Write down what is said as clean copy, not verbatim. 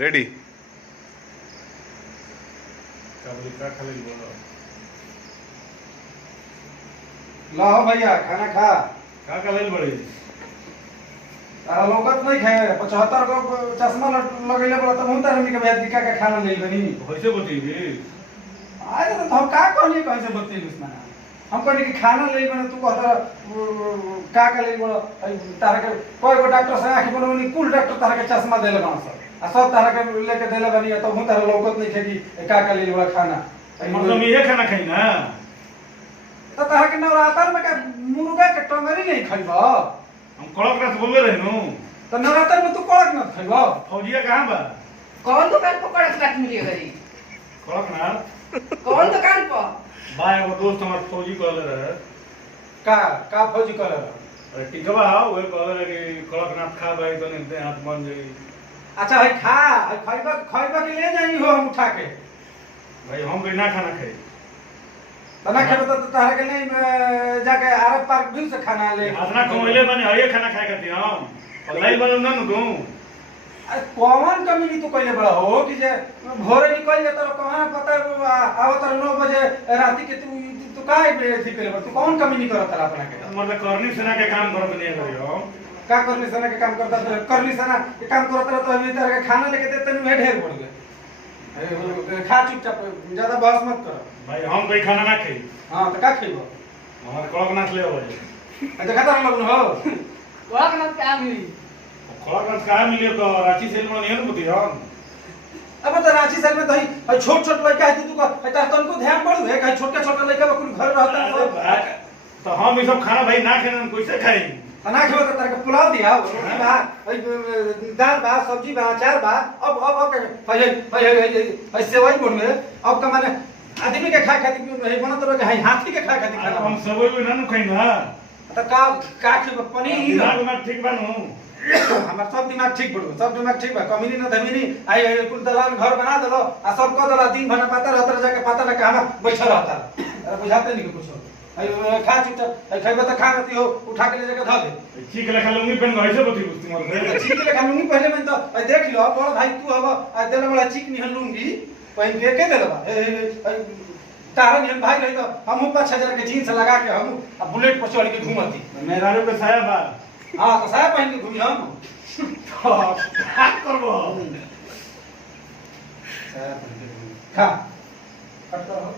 Ready. लाओ भैया खाना खा। का कलल बड़े तारा लोकत नहीं खाए 75 को चश्मा लगैले बड़ा त मुंह तारा के भैया दिक्का के खाना ले बनी। होइसे बतीबी आज तो हम का कहली कैसे बतेलिस ना हम कहली कि खाना ले बने तू कहता का ले बड़ा तारा के कोई को डॉक्टर से आंख बनवनी कुल डॉक्टर तारा के चश्मा देले बना सब आ सब तारा के लेके देले बनी तो मुंह तारा लोकत नहीं खे कि का ले बड़ा खाना मतलब ये खाना खाई ना तो तारा के नवरात्र में का मुर्गा के टंगरी नहीं खइबा। हम कड़क रस बोले रहनु तो नवरात्र में तू कड़क न खइबा। फौजिया कहां बा कौन दुकान पर कड़क नाथ मिली गई? कड़क ना कौन दुकान पर? बा एगो दोस्त हमर फौजी कहले रहे का फौजी करे अरे टिकवा ओए कहले रहे कि कड़कनाथ खा भाई तो नहीं हाथ बन जाई। अच्छा है खा है खइबा के ले जाई हो हम उठा के भाई हम बिना खाना खाई तना खेबे तो तारा के नहीं जाके आरब पार्क भी से खाना ले अपना कमैले बने हये खाना खाए खाती हम और लाई बनू ना नु कौन कमी तू कहले बड़ा हो कि जे भोरे निकल जाता रो कहां पता आवत 9 बजे राती के तू काहे बेथी करे तू कौन कमी नहीं करत अपना के मतलब करनी सेना के काम करत नहीं करी हम का करनी सेना के काम करता करनी सेना के काम करत रह तो अभी तारा के खाना लेके देते नु ढेर पड़ गए खा चुपचाप ज्यादा बहस मत कर भाई हम कोई खाना ना खाई। हां तो का खइबो हमार कड़कनाथ ले आवे अच्छा खाता लगन हो कड़क नाथ क्या मिली? कड़कनाथ कहां मिले तो रांची सेल में नहीं बती हम अब तो रांची शहर में दही छोट छोट लड़का है तू का तार तन को ध्यान पड़ू है कहीं छोटा छोटा लड़का कुल घर रहता है तो हम ये सब खाना भाई ना खाए कैसे खाई खाना खेबो तो तार के पुलाव दिया रोटी बा दाल बा सब्जी बा अचार बा अब है सेवई बनवे अब का माने आदमी के खाए खातिर है बनत रहे है हाथी के खाए खातिर खाना हम सब भी ना खाई ना तो का खेबो पनीर दिमाग में ठीक बानू हमार सब दिमाग ठीक बड़ो सब दिमाग ठीक बा कमीनी न धमीनी आई कुल दलान घर बना देलो आ सब को दला दिन भर पता रहता जाके पता न कहां बैठल रहता अरे बुझाते नहीं कुछ आई खा चुपचाप आई खइबा त खा गती हो उठा के ले जाके ध दे ठीक लेखा लुंगी पहन के ऐसे बती बुझती मर ठीक लेखा लुंगी पहले में तो आई देख लो बड़ भाई तू हबा आ देले बड़ा चिक निहन लुंगी पहन के देलबा तारा निहन भाई रही तो हम 5000 के जींस लगा के हम बुलेट पर चढ़ के घूमती मेरा रो पे साया बा हां तो साया पहन के घूमी हम का करबो साया पहन के खा कट करो